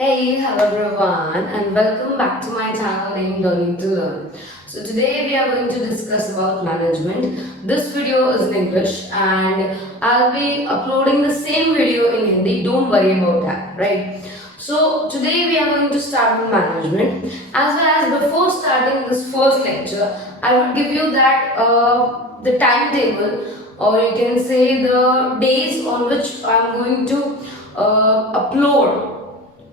Hey, hello everyone, and welcome back to my channel named Learning to Learn. So today we are going to discuss about management. This video is in English and I'll be uploading the same video in Hindi. Don't worry about that, right? So today we are going to start with management. As well as before starting this first lecture, I would give you that the timetable, or you can say the days on which I'm going to upload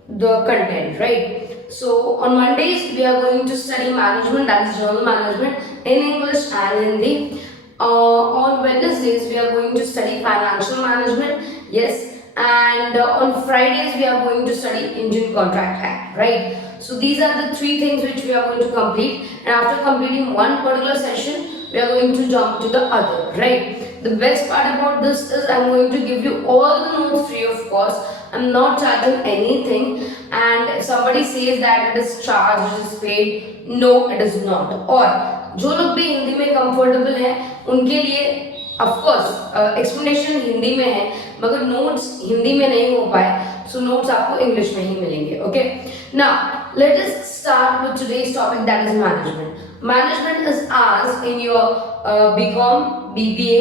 the content, right? So on Mondays we are going to study management, that is journal management in English and Hindi. On Wednesdays we are going to study financial management, yes, and on Fridays we are going to study Indian Contract Act, right? So these are the three things which we are going to complete, and after completing one particular session we are going to jump to the other, right? The best part about this is I'm going to give you all the notes free of cost. I'm not charging anything, and if somebody says that it is charged, it is paid, no, it is not. और जो लोग भी हिंदी में comfortable हैं उनके लिए of course explanation Hindi में है, मगर नोट्स हिंदी में नहीं हो पाए, सो नोट्स आपको इंग्लिश में ही मिलेंगे. Okay, now let us start with today's topic, that is management. Management is asked in your BCom, BBA,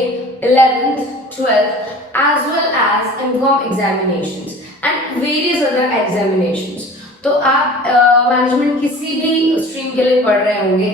11th, 12th, as well as MCom examinations and various other examinations. तो आप management किसी भी stream के लिए पढ़ रहे होंगे,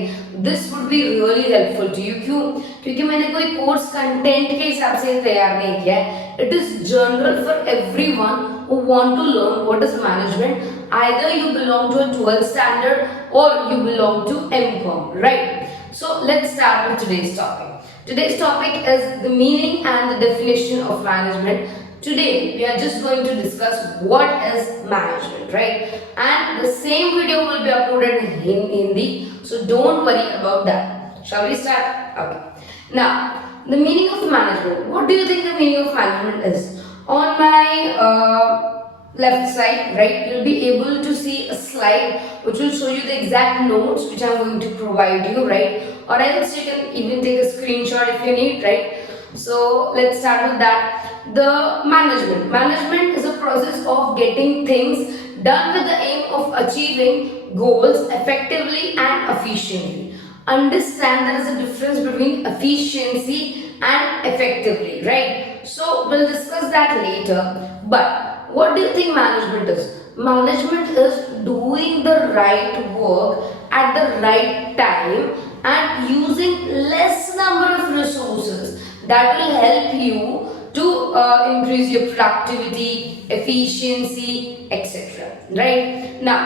this would be really helpful to you. क्यों? क्योंकि मैंने कोई कोर्स कंटेंट के हिसाब से तैयार नहीं किया है. It is general for everyone who want to learn what is management. Either you belong to a 12th standard or you belong to MCom, right? So let's start with today's topic. Today's topic is the meaning and the definition of management. Today we are just going to discuss what is management, right? And the same video will be uploaded in Hindi, so don't worry about that. Shall we start? Okay. Now, the meaning of management. What do you think the meaning of management is? On my left side, right, you'll be able to see a slide which will show you the exact notes which I'm going to provide you, right? Or else you can even take a screenshot if you need, right? So let's start with that. The management is a process of getting things done with the aim of achieving goals effectively and efficiently. Understand there is a difference between efficiency and effectively, right? So we'll discuss that later. But what do you think management is? Management is doing the right work at the right time and using less number of resources that will help you to increase your productivity, efficiency, etc. Right? Now,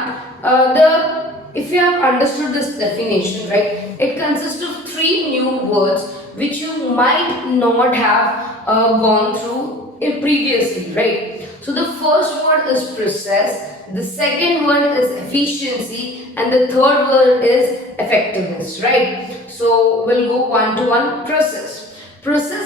if you have understood this definition, right, it consists of three new words which you might not have gone through previously, right? So the first word is process, the second word is efficiency, and the third word is effectiveness, right? So we'll go one to one. Process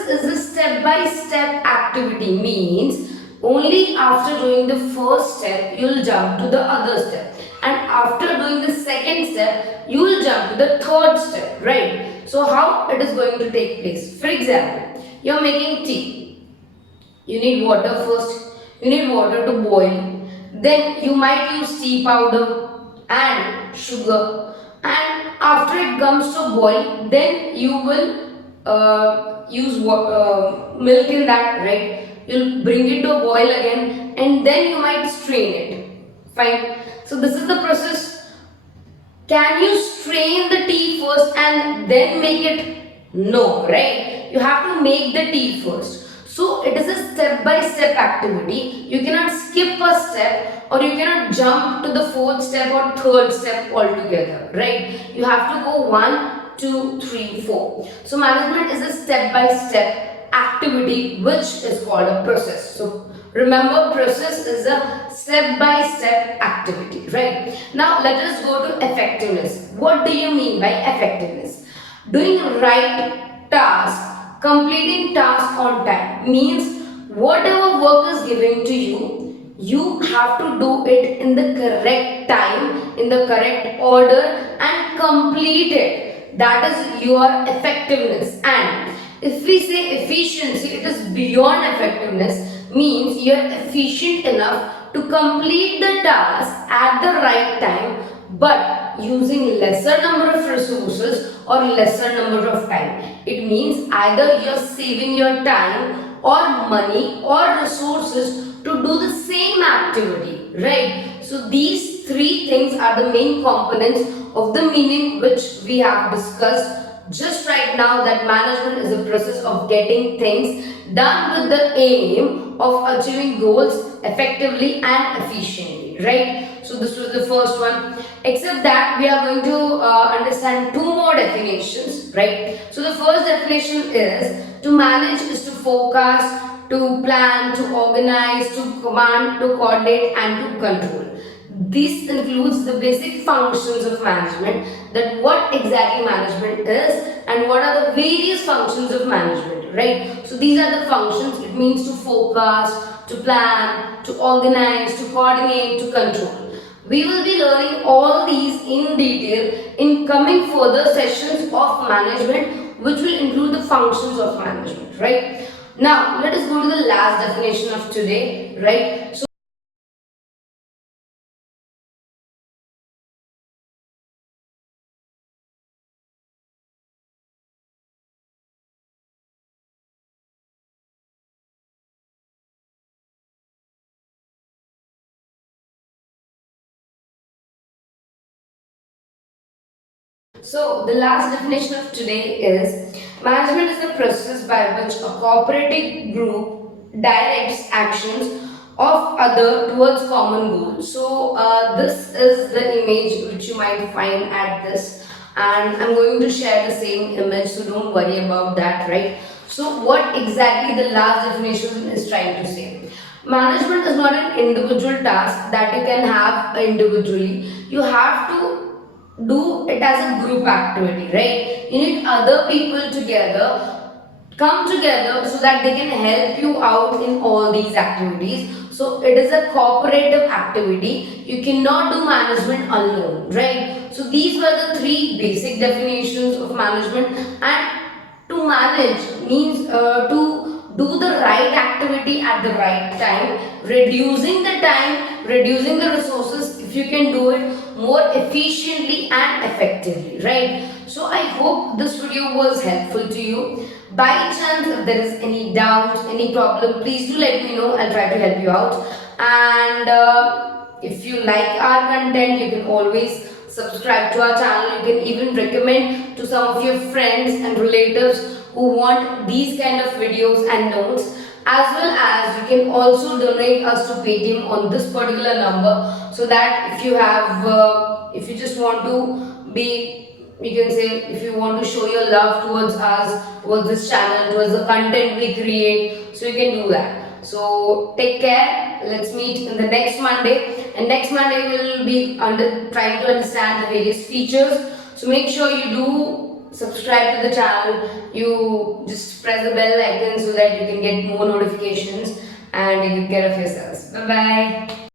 is a step-by-step activity, means only after doing the first step you'll jump to the other step, and after doing the second step you will jump to the third step, right? So how it is going to take place? For example, you are making tea. You need water first. You need water to boil. Then you might use tea powder and sugar. And after it comes to boil, then you will use milk in that, right? You'll bring it to a boil again, and then you might strain it. Fine. So this is the process. Can you strain the tea first and then make it? No, right? You have to make the tea first. So it is a step-by-step activity. You cannot skip a step, or you cannot jump to the fourth step or third step altogether, right? You have to go 1, 2, 3, 4. So management is a step-by-step activity which is called a process. So remember, process is a step-by-step activity, right? Now let us go to effectiveness. What do you mean by effectiveness? Doing right task, completing task on time, means whatever work is given to you, you have to do it in the correct time, in the correct order, and complete it. That is your effectiveness. And if we say efficiency, it is beyond effectiveness, means you are efficient enough to complete the task at the right time, but using lesser number of resources or lesser number of time. It means either you're saving your time or money or resources to do the same activity, right? So these three things are the main components of the meaning which we have discussed just right now, that management is a process of getting things done with the aim of achieving goals effectively and efficiently, right? So this was the first one. Except that we are going to understand two more definitions, right? So the first definition is to manage is to forecast, to plan, to organize, to command, to coordinate and to control. This includes the basic functions of management, that what exactly management is and what are the various functions of management, right? So these are the functions. It means to forecast, to plan, to organize, to coordinate, to control. We will be learning all these in detail in coming further sessions of management, which will include the functions of management, right? Now let us go to the last definition of today, right? So, the last definition of today is management is the process by which a cooperative group directs actions of other towards common goals. So, this is the image which you might find at this, and I'm going to share the same image, so don't worry about that, right? So, what exactly the last definition is trying to say? Management is not an individual task that you can have individually. You have to do it as a group activity, right? You need other people together, come together so that they can help you out in all these activities. So it is a cooperative activity. You cannot do management alone, right? So these were the three basic definitions of management. And to manage means to do the right activity at the right time, reducing the resources if you can do it more efficiently and effectively, right? So I hope this video was helpful to you. By chance, if there is any doubt, any problem, please do let me know. I'll try to help you out. And if you like our content, you can always subscribe to our channel. You can even recommend to some of your friends and relatives who want these kind of videos and notes. As well as you can also donate us to Paytm on this particular number, so that if you have if you just want to be, you can say, if you want to show your love towards us, towards this channel, towards the content we create, so you can do that. So take care. Let's meet in the next Monday, and next Monday we will be trying to understand the various features. So make sure you do subscribe to the channel. You just press the bell icon so that you can get more notifications, and you take care of yourselves. Bye bye.